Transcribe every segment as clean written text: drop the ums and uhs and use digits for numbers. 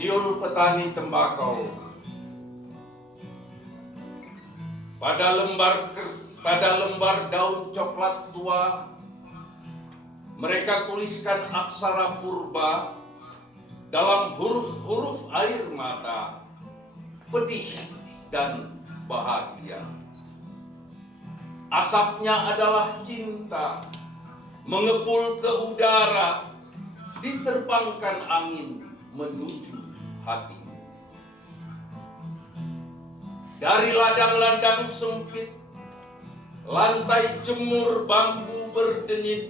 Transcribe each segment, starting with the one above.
Siul petani tembakau. Pada lembar daun coklat tua, mereka tuliskan aksara purba dalam huruf-huruf air mata, pedih dan bahagia. Asapnya adalah cinta, mengepul ke udara, diterbangkan angin menuju hati. Dari ladang-ladang sempit, lantai jemur bambu berdenyit,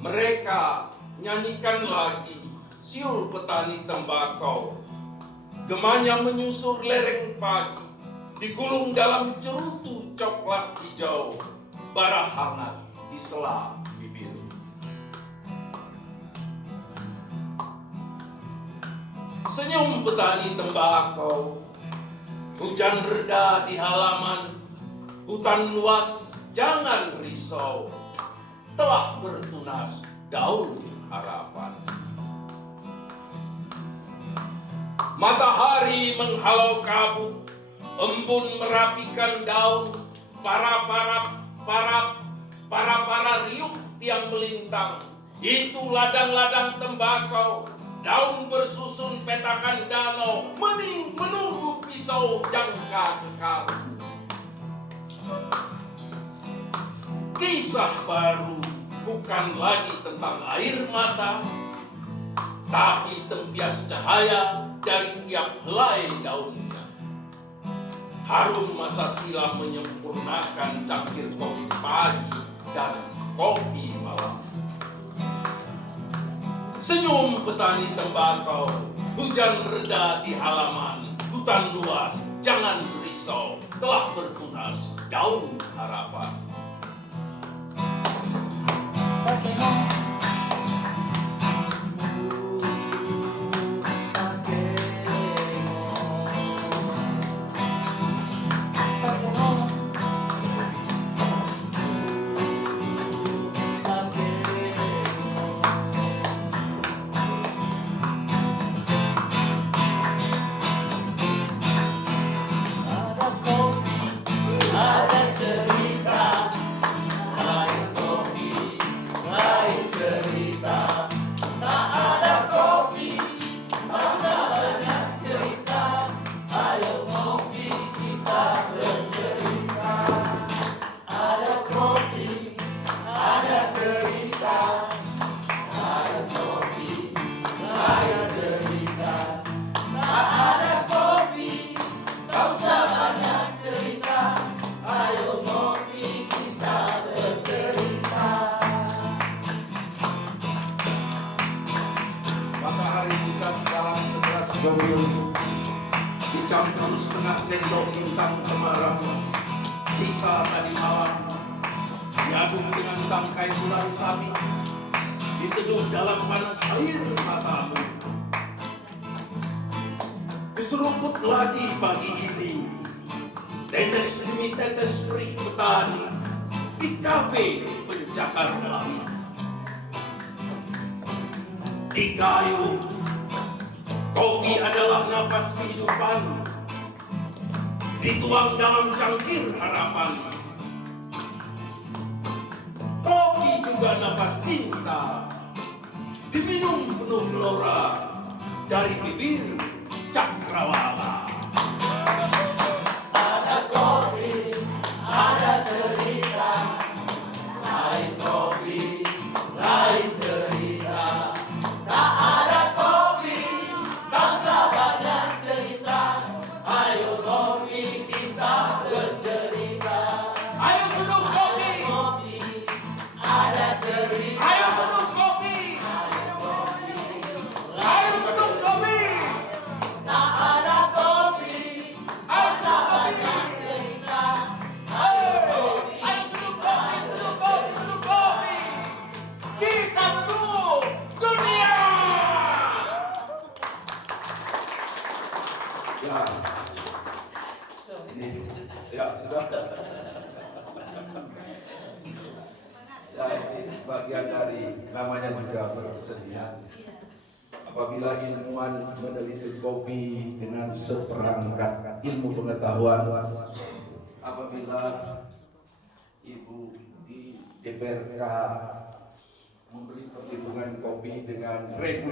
mereka nyanyikan lagi siul petani tembakau. Gemanya menyusur lereng pagi, digulung dalam cerutu coklat hijau, bara hangat di sela bibir. Senyum petani tembakau, hujan reda di halaman, hutan luas jangan risau, telah bertunas daun harapan. Matahari menghalau kabut, embun merapikan daun, para riuh tiang melintang. Itu ladang-ladang tembakau, daun bersusun petakan danau, menunggu pisau jangka kekal. Kisah baru bukan lagi tentang air mata, tapi tempias cahaya dari tiap helai daunnya. Harum masa silam menyempurnakan cangkir kopi pagi dan kopi malam. Senyum petani tembakau, hujan reda di halaman, hutan luas jangan risau, telah bertunas daun harapan. Dicampur setengah sendok bintang kemarau, sisa tadi malam, diaduk dengan tangkai tulang sapi, diseduh dalam panas air matamu. Diseruput lagi pagi ini, tetes demi tetes perih petani, di kafe pencakar langit. Di kayu, kopi adalah nafas kehidupan, dituang dalam cangkir harapan. Kopi juga nafas cinta, diminum penuh gelora dari bibir cakrawala. Ada kopi, ada cerita, lain kopi, lain cerita. Tak ada kopi, bangsa banyak cerita. Ayo kopi kita bercerita. Ayo seduh kopi, Ada cerita. ayo seduh kopi, ayo seduh kopi, Tak ada kopi, ayo seduh kopi, banyak cerita. ayo seduh kopi, seduh kopi, seduh kopi. Kita teduh dunia. Ya, ya sudah. Ya, ini bagian dari namanya juga berkesenian. apabila ilmuwan meneliti kopi dengan seperangkat ilmu pengetahuan, apabila ibu di DPRK memberi perlindungan kopi dengan regulasi